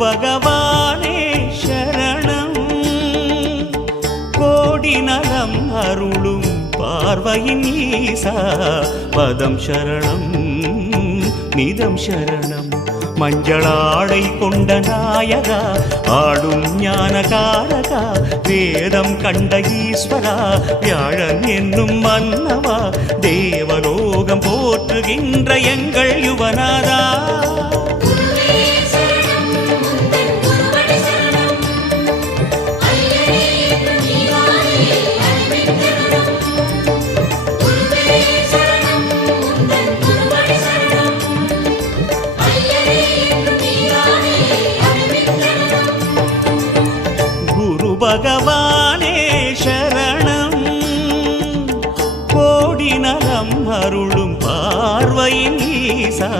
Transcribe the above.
பகவானே சரணம் கோடி நலம் அருளும் பார்வையின் ஈசா பதம் சரணம் நிதம் சரணம் மஞ்சளாடை கொண்ட நாயகா ஆடும் ஞானகாரகா வேதம் கண்ட ஈஸ்வரா வியாழன் என்னும் மன்னவா தேவலோகம் போற்றுகின்ற எங்கள் யுவனாதா பகவானே சரணம் கோடி நலம் அருளும் பார்வையின் ஈசா